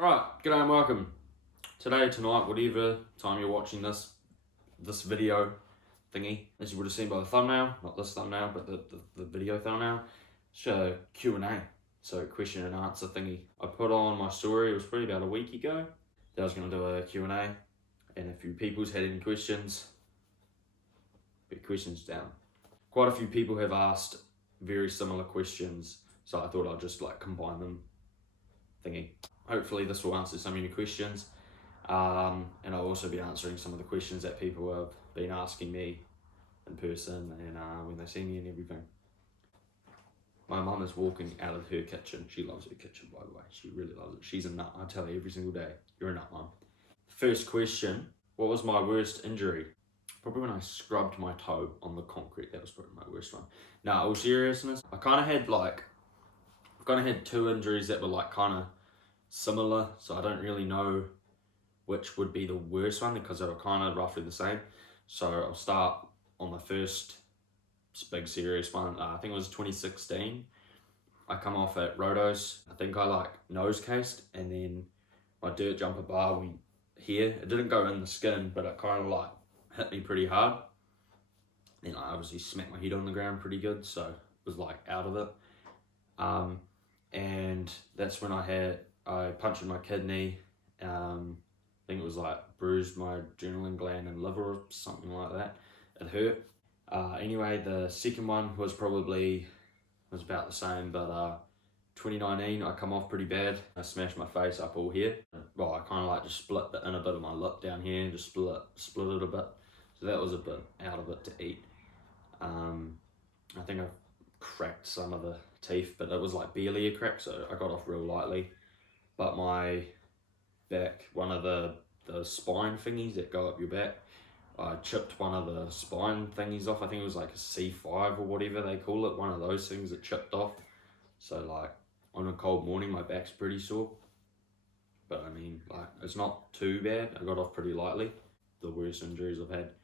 Alright, g'day and welcome. Today, tonight, whatever time you're watching this video thingy, as you would have seen by the thumbnail, not this thumbnail, but the video thumbnail, it's a Q&A, so question and answer thingy. I put on my story, it was probably about a week ago, that I was going to do a Q&A, and a few people's had any questions. Put questions down. Quite a few people have asked very similar questions, so I thought I'd just combine them thingy. Hopefully this will answer some of your questions, and I'll also be answering some of the questions that people have been asking me in person and when they see me and everything. My mum is walking out of her kitchen. She loves her kitchen, by the way. She really loves it. She's a nut. I tell her every single day, you're a nut, mum. First question, what was my worst injury? Probably when I scrubbed my toe on the concrete. That was probably my worst one. Now, all seriousness, I've kind of had two injuries that were kind of similar, so I don't really know which would be the worst one because they were kind of roughly the same. So I'll start on the first big serious one. I think it was 2016. I come off at Rotos. I think I nose cased, and then my dirt jumper bar here. It didn't go in the skin, but it kind of hit me pretty hard. Then I obviously smacked my head on the ground pretty good, so it was out of it. And that's when I punctured my kidney. I think it was bruised my adrenaline gland and liver or something like that. It hurt. Anyway, the second one was about the same, but 2019 I come off pretty bad. I smashed my face up all here. Well, I kind of just split the inner bit of my lip down here, just split it a bit. So that was a bit out of it to eat. I think I cracked some of the teeth, but it was barely a crack, so I got off real lightly. But my back, one of the spine thingies that go up your back, I chipped one of the spine thingies off. I think it was a C5 or whatever they call it, one of those things that chipped off. So on a cold morning, my back's pretty sore. But I mean, it's not too bad. I got off pretty lightly. The worst injuries I've had.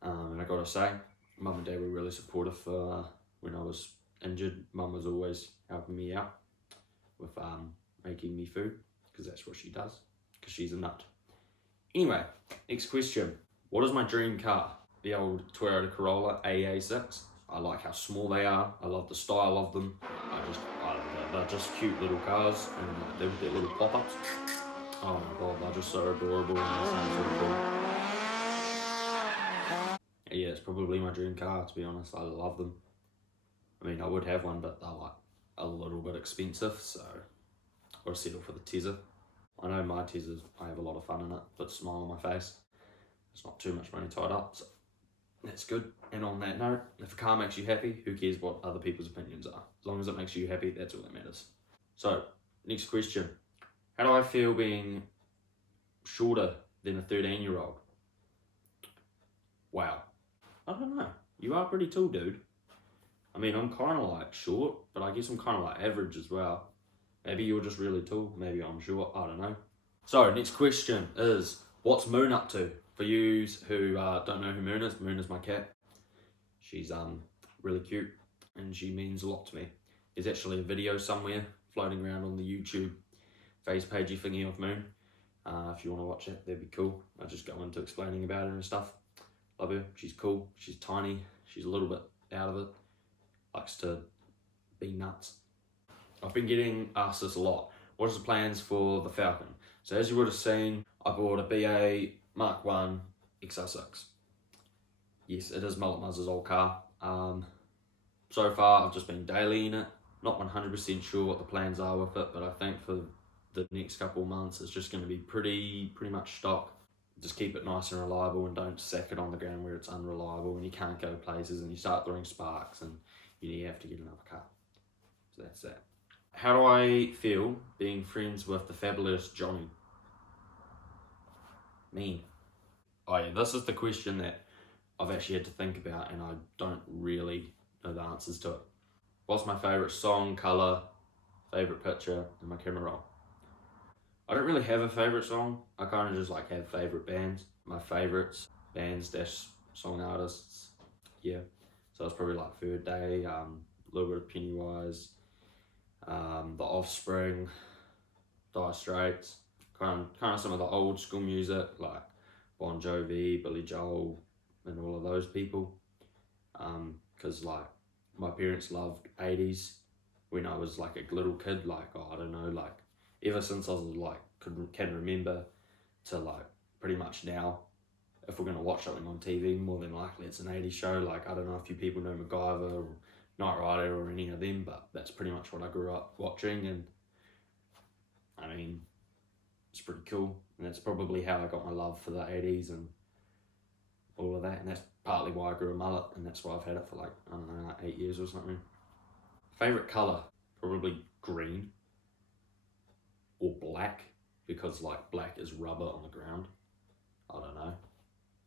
And I gotta say, Mum and Dad were really supportive when I was injured. Mum was always helping me out with making me food, because that's what she does, because she's a nut. Anyway, next question. What is my dream car? The old Toyota Corolla AA6. I like how small they are. I love the style of them. They're just cute little cars, and they're with their little pop-ups. Oh my god, they're just so adorable, and they sound so cool. Yeah, it's probably my dream car, to be honest. I love them. I mean, I would have one, but they're a little bit expensive, so I've got to settle for the Tesla. I know my Tesla, I have a lot of fun in it, put a smile on my face. There's not too much money tied up, so that's good. And on that note, if a car makes you happy, who cares what other people's opinions are? As long as it makes you happy, that's all that matters. So, next question. How do I feel being shorter than a 13-year-old? Wow. I don't know. You are pretty tall, dude. I mean, I'm kind of short, but I guess I'm kind of average as well. Maybe you're just really tall, maybe I'm short, I don't know. So, next question is, what's Moon up to? For you who don't know who Moon is my cat. She's really cute, and she means a lot to me. There's actually a video somewhere floating around on the YouTube face pagey thingy of Moon. If you want to watch it, that'd be cool. I'll just go into explaining about her and stuff. Love her, she's cool, she's tiny, she's a little bit out of it, likes to be nuts. I've been getting asked this a lot. What is the plans for the Falcon? So as you would have seen, I bought a BA Mark 1 XR6. Yes, it is Mullet Muzz's old car. So far, I've just been daily in it. Not 100% sure what the plans are with it, but I think for the next couple of months, it's just going to be pretty much stock. Just keep it nice and reliable, and don't sack it on the ground where it's unreliable and you can't go places and you start throwing sparks and you have to get another car. So that's that. How do I feel being friends with the fabulous Johnny? Mean. Oh yeah, this is the question that I've actually had to think about, and I don't really know the answers to it. What's my favourite song, colour, favourite picture, and my camera roll? I don't really have a favourite song. I kind of just have favourite bands. My favourites, bands - song artists. Yeah. So it's probably Third Day, a little bit of Pennywise, The Offspring, Dire Straits, kind of some of the old school music like Bon Jovi, Billy Joel, and all of those people. Because like my parents loved 80s when I was like a little kid, like I don't know, like ever since I was like can remember to like pretty much now. If we're gonna watch something on TV, more than likely it's an 80s show. Like I don't know if you people know MacGyver or Knight Rider or any of them, but that's pretty much what I grew up watching, and I mean it's pretty cool. And that's probably how I got my love for the 80s and all of that, and that's partly why I grew a mullet, and that's why I've had it for like, I don't know, like 8 years or something. Favourite colour? Probably green or black, because like black is rubber on the ground. I don't know.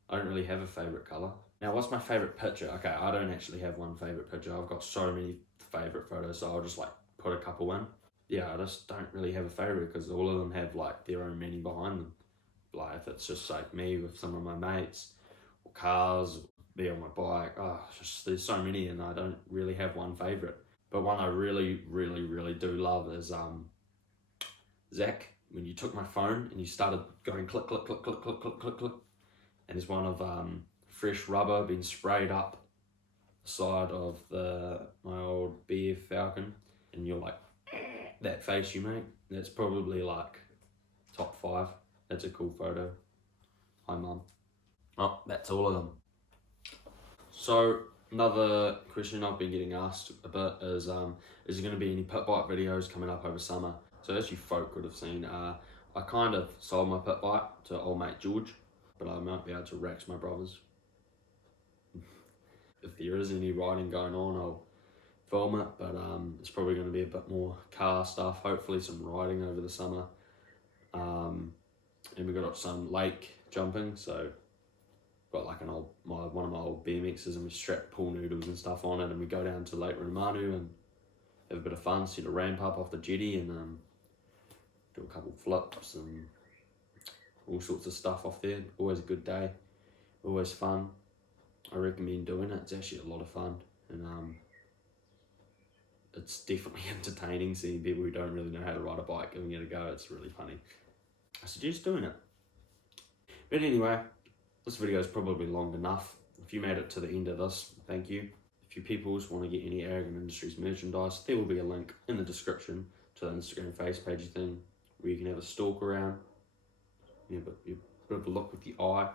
I don't really have a favourite colour. Now, what's my favourite picture? Okay, I don't actually have one favourite picture. I've got so many favourite photos, so I'll just like put a couple in. Yeah, I just don't really have a favourite because all of them have like their own meaning behind them. Like if it's just like me with some of my mates, or cars, be on my bike, just there's so many, and I don't really have one favourite. But one I really do love is Zach, when you took my phone and you started going click, click, click, click, click, click, click, click, and there's one of fresh rubber being sprayed up the side of my old BF Falcon, and you're like, that face you make, that's probably like top 5. That's a cool photo. Hi mum. Oh, that's all of them. So another question I've been getting asked a bit is there going to be any pit bike videos coming up over summer? So as you folk would have seen, I kind of sold my pit bike to old mate George, but I might be able to rax my brothers. If there is any riding going on, I'll film it, but it's probably going to be a bit more car stuff, hopefully some riding over the summer. And we got some lake jumping, so got like one of my old BMXs, and we strap pool noodles and stuff on it, and we go down to Lake Runamanu and have a bit of fun, set a ramp up off the jetty, and do a couple flips and all sorts of stuff off there. Always a good day, always fun. I recommend doing it. It's actually a lot of fun, and it's definitely entertaining seeing people who don't really know how to ride a bike giving it a go. It's really funny. I suggest doing it. But anyway, this video is probably long enough. If you made it to the end of this, thank you. If you peoples want to get any Aragon Industries merchandise, there will be a link in the description to the Instagram face page thing where you can have a stalk around. Yeah, but you bit of a look with the eye.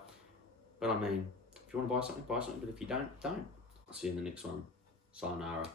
But I mean, if you want to buy something, buy something. But if you don't, don't. I'll see you in the next one. Sayonara.